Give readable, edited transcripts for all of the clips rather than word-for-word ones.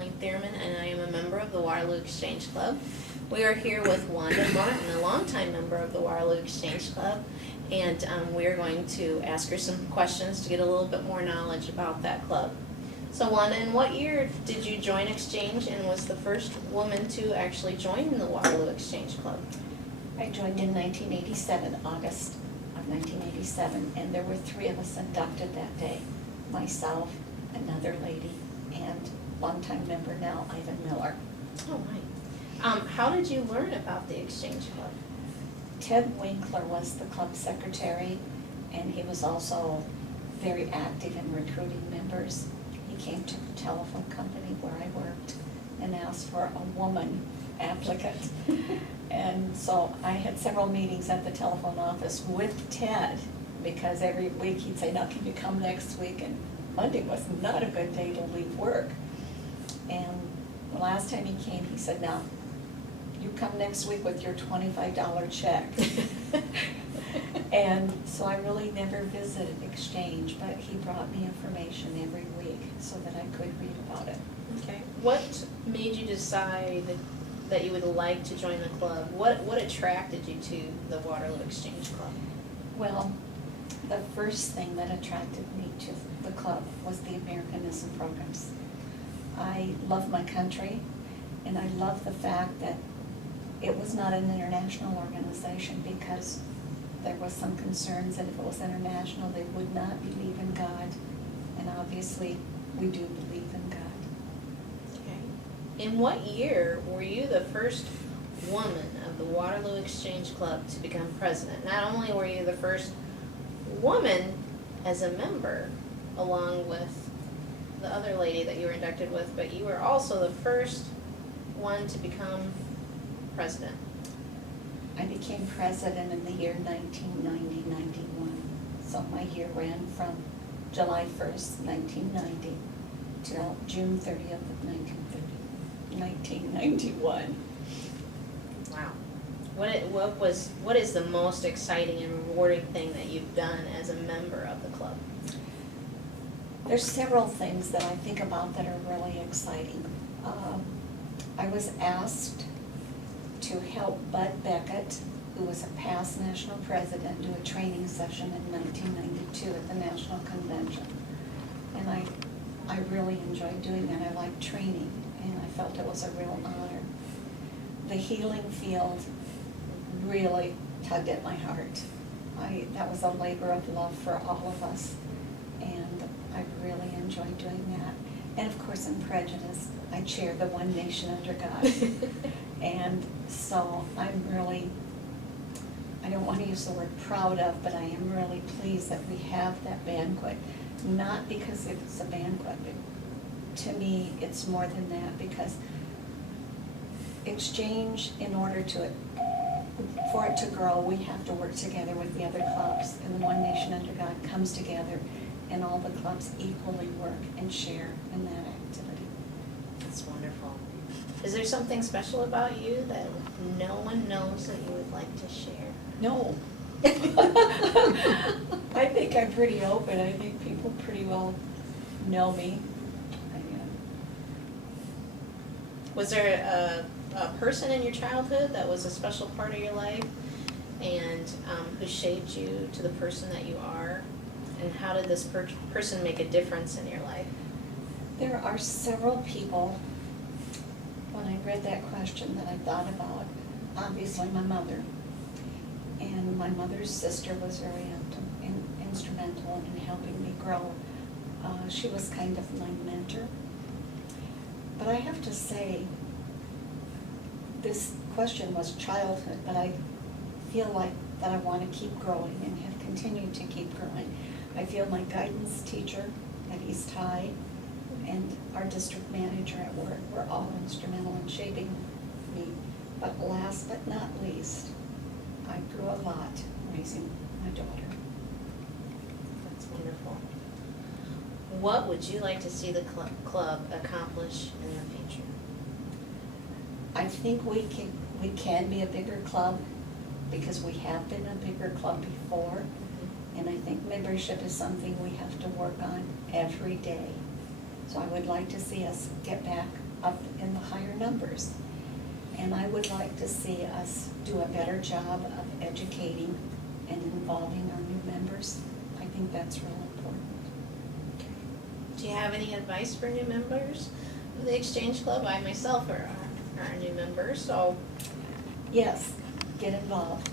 Thurman, and I am a member of the Waterloo Exchange Club. We are here with Wanda Martin, a longtime member of the Waterloo Exchange Club, and we are going to ask her some questions to get a little bit more knowledge about that club. So Wanda, in what year did you join Exchange and was the first woman to actually join the Waterloo Exchange Club? I joined in 1987, August of 1987, and there were 3 of us inducted that day. Myself, another lady, and longtime member now, Ivan Miller. Oh, right. How did you learn about the Exchange Club? Ted Winkler was the club secretary, and he was also very active in recruiting members. He came to the telephone company where I worked and asked for a woman applicant. And so I had several meetings at the telephone office with Ted, because every week he'd say, now can you come next week? And Monday was not a good day to leave work. And the last time he came, he said, now, you come next week with your $25 check. And so I really never visited Exchange, but he brought me information every week so that I could read about it. Okay. What made you decide that you would like to join the club? What attracted you to the Waterloo Exchange Club? Well, the first thing that attracted me to the club was the Americanism programs. I love my country, and I love the fact that it was not an international organization, because there was some concerns that if it was international, they would not believe in God, and obviously, we do believe in God. Okay. In what year were you the first woman of the Waterloo Exchange Club to become president? Not only were you the first woman as a member, along with the other lady that you were inducted with, but you were also the first one to become president. I became president in the year 1990-91. So my year ran from July 1st, 1990 till June 30th of 1991. Wow. What is the most exciting and rewarding thing that you've done as a member of the club? There's several things that I think about that are really exciting. I was asked to help Bud Beckett, who was a past national president, do a training session in 1992 at the National Convention. And I really enjoyed doing that. I liked training, and I felt it was a real honor. The healing field really tugged at my heart. That was a labor of love for all of us, and I really enjoyed doing that. And of course, in Prejudice, I chair the One Nation Under God. And so I'm really, I don't want to use the word proud of, but I am really pleased that we have that banquet. Not because it's a banquet, but to me, it's more than that, because Exchange, in order for it to grow, we have to work together with the other clubs. And the One Nation Under God comes together, and all the clubs equally work and share in that activity. That's wonderful. Is there something special about you that no one knows that you would like to share? No. I think I'm pretty open. I think people pretty well know me. Was there a person in your childhood that was a special part of your life and who shaped you to the person that you are? And how did this person make a difference in your life? There are several people, when I read that question, that I thought about. Obviously, my mother. And my mother's sister was very instrumental in helping me grow. She was kind of my mentor. But I have to say, this question was childhood, but I feel like that I want to keep growing and have continued to keep growing. I feel my guidance teacher at East High and our district manager at work were all instrumental in shaping me. But last but not least, I grew a lot raising my daughter. That's wonderful. What would you like to see the club accomplish in the future? I think we can be a bigger club, because we have been a bigger club before. And I think membership is something we have to work on every day. So I would like to see us get back members. And I would like to see us do a better job of educating and involving our new members. I think that's real important. Do you have any advice for new members of the Exchange Club? I myself are a new member, so Yes, get involved.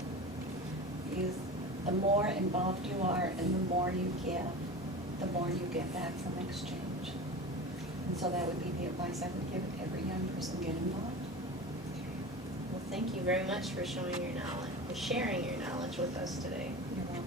The more involved you are and the more you give, the more you get back from exchange. And so that would be the advice I would give every young person: get involved. well, thank you very much for showing your knowledge, for sharing your knowledge with us today. You're welcome.